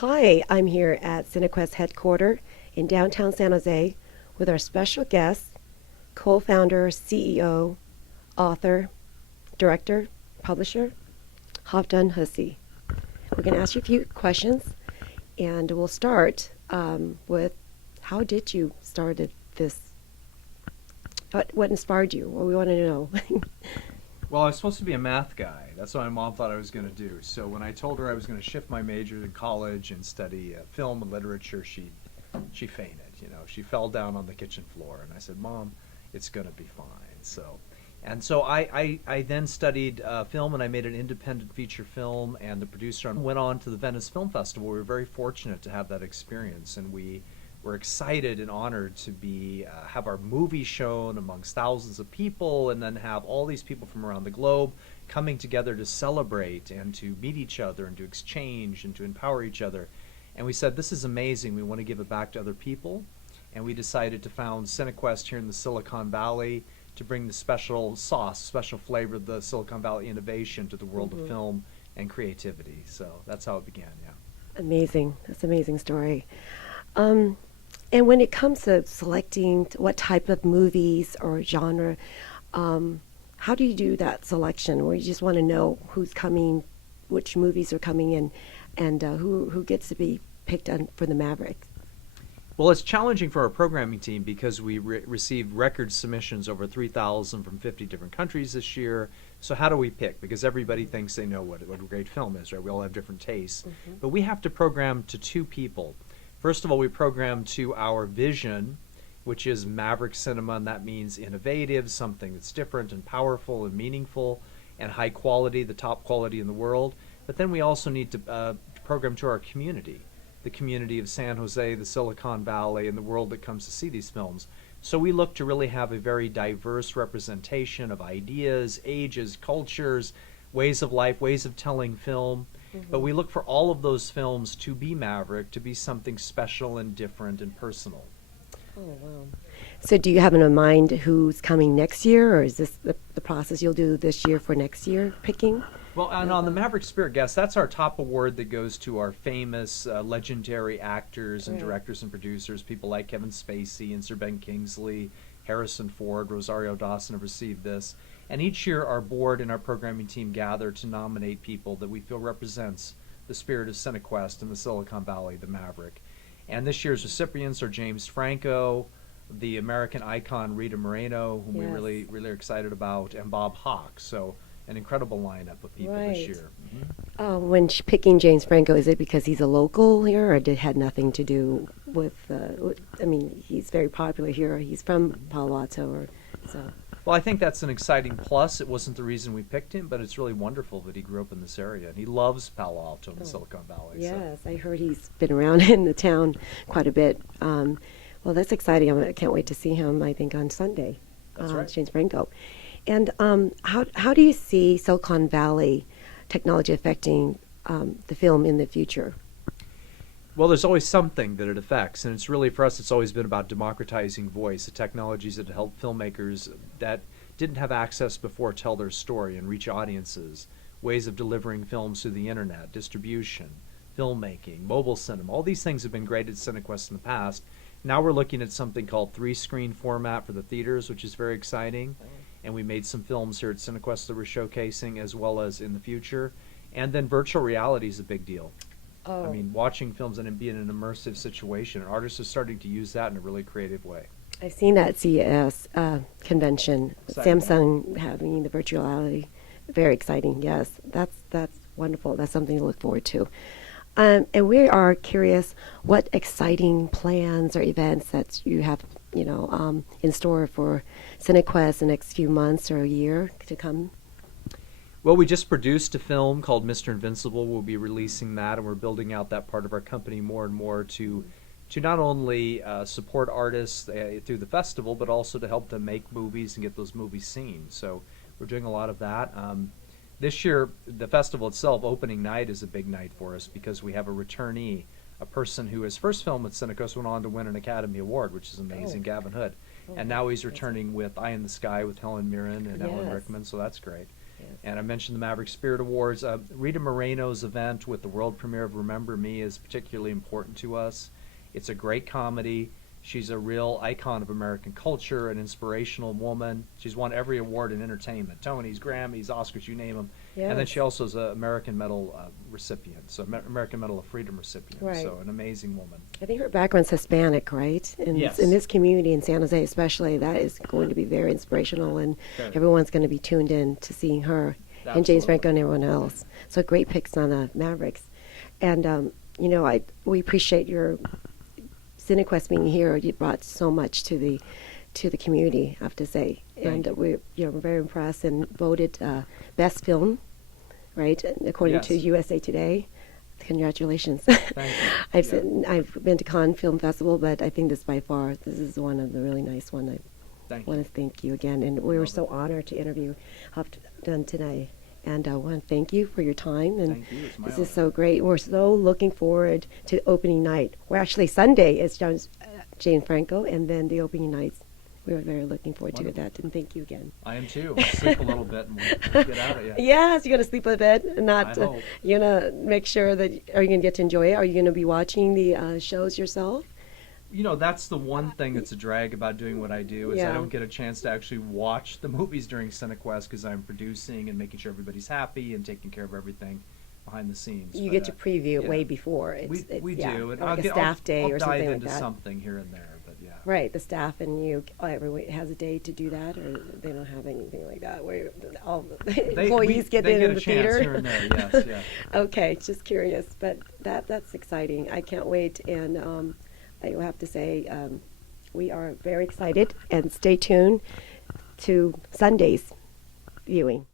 Hi, I'm here at Cinequest headquarters in downtown San Jose with our special guest, co-founder, CEO, author, director, publisher, Halfdan Hussey. We're going to ask you a few questions, and we'll start with how did you started this? What inspired you? What we want to know. Well, I was supposed to be a math guy. That's what my mom thought I was going to do. So when I told her I was going to shift my major in college and study film and literature, she fainted. She fell down on the kitchen floor, and I said, "Mom, it's going to be fine." And so I then studied film, and I made an independent feature film. And the producer went on to the Venice Film Festival. We were very fortunate to have that experience, and we're excited and honored to be have our movie shown amongst thousands of people, and then have all these people from around the globe coming together to celebrate and to meet each other and to exchange and to empower each other. And we said, this is amazing. We want to give it back to other people. And we decided to found Cinequest here in the Silicon Valley to bring the special sauce, special flavor of the Silicon Valley innovation to the world of film and creativity. So that's how it began, yeah. Amazing. That's an amazing story. Um, And when it comes to selecting what type of movies or genre, how do you do that selection? Where you just want to know who's coming, which movies are coming in, and who gets to be picked on for the Maverick? Well, it's challenging for our programming team because we received record submissions, over 3,000 from 50 different countries this year. So how do we pick? Because everybody thinks they know what a great film is, right? We all have different tastes. But we have to program to two people. First of all, we program to our vision, which is Maverick cinema, and that means innovative, something that's different and powerful and meaningful and high quality, the top quality in the world. But then we also need to program to our community, the community of San Jose, the Silicon Valley, and the world that comes to see these films. So we look to really have a very diverse representation of ideas, ages, cultures, ways of life, ways of telling film. But we look for all of those films to be Maverick, to be something special and different and personal. Oh, wow. So do you have in mind who's coming next year, or is this the process you'll do this year for next year picking? Well, and on the Maverick Spirit Guest, that's our top award that goes to our famous, legendary actors and Right. directors and producers. People like Kevin Spacey and Sir Ben Kingsley, Harrison Ford, Rosario Dawson have received this. And each year our board and our programming team gather to nominate people that we feel represents the spirit of Cinequest in the Silicon Valley, the Maverick. And this year's recipients are James Franco, the American icon Rita Moreno, whom we Yes. really are excited about, and Bob Hawke. So an incredible lineup of people this Right. year. When picking James Franco, is it because he's a local here, or did had nothing to do with? I mean, he's very popular here. He's from Palo Alto, or so. Well, I think that's an exciting plus. It wasn't the reason we picked him, but it's really wonderful that he grew up in this area. And he loves Palo Alto and the Silicon Valley. Yes, I heard he's been around in the town quite a bit. Well, that's exciting. I can't wait to see him, I think, on Sunday. That's right. James Franco. And how do you see Silicon Valley technology affecting the film in the future? Well, there's always something that it affects, and it's really, for us, it's always been about democratizing voice, the technologies that help filmmakers that didn't have access before tell their story and reach audiences, ways of delivering films through the internet, distribution, filmmaking, mobile cinema. All these things have been great at Cinequest in the past. Now we're looking at something called 3-screen format for the theaters, which is very exciting. And we made some films here at Cinequest that we're showcasing, as well as in the future. And then virtual reality is a big deal. Oh, I mean, watching films and being in an immersive situation. Artists are starting to use that in a really creative way. I've seen that at CES convention. Exciting. Samsung having the virtual reality, very exciting. Yes, that's wonderful. That's something to look forward to. And we are curious, what exciting plans or events that you have, in store for Cinequest the next few months or a year to come? Well, we just produced a film called Mr. Invincible. We'll be releasing that, and we're building out that part of our company more and more to not only support artists through the festival, but also to help them make movies and get those movies seen. So we're doing a lot of that. This year, the festival itself, opening night, is a big night for us because we have a returnee, a person who his first film at Cinequest went on to win an Academy Award, which is amazing, Gavin Hood. And now he's returning with Eye in the Sky with Helen Mirren and Alan Yes. Rickman, so that's great. Yes. And I mentioned the Maverick Spirit Awards. Rita Moreno's event with the world premiere of Remember Me is particularly important to us. It's a great comedy. She's a real icon of American culture, an inspirational woman. She's won every award in entertainment, Tonys, Grammys, Oscars, you name them. Yes. And then she also is an American Medal recipient, so American Medal of Freedom recipient. Right. So an amazing woman. I think her background's Hispanic, right? And Yes. in this community in San Jose especially, that is going to be very inspirational, and Good. everyone's going to be tuned in to seeing her and James Absolutely. Franco and everyone else. So great picks on the Mavericks. And, you know, we appreciate your Cinequest being here. You brought so much to the community, I have to say. Thank you. We're very impressed and voted best film, right? According to Yes. USA Today. Congratulations. Thank you. Yeah. I've been to Cannes Film Festival, but I think this is one of the really nice one. I Thank want you. to thank you again, and we were Love so it. honored to interview Halfdan today. And I want to thank you for your time. And Thank you. It's my this honor. is so great. We're so looking forward to opening night. We're actually Sunday is Jane Franco, and then the opening nights. We were very looking forward to Wonderful. that, and thank you again. I am too. I'll sleep a little bit and we'll get out of you. Yes, you're gonna sleep a bit, and not. I hope. You're gonna make sure that. Are you gonna get to enjoy it? Are you gonna be watching the shows yourself? You know, that's the one thing that's a drag about doing what I do is Yeah. I don't get a chance to actually watch the movies during Cinequest because I'm producing and making sure everybody's happy and taking care of everything behind the scenes. You But, get to preview it yeah. way before. we yeah, do, and or like I'll a staff day I'll or dive something like into that. something here and there, but yeah. Right, the staff and you. Everyone has a day to do that, or they don't have anything like that where all the employees get they in get a the chance theater. here and there, yes, yeah. Okay, just curious, but that's exciting. I can't wait, and I will have to say we are very excited, and stay tuned to Sunday's viewing.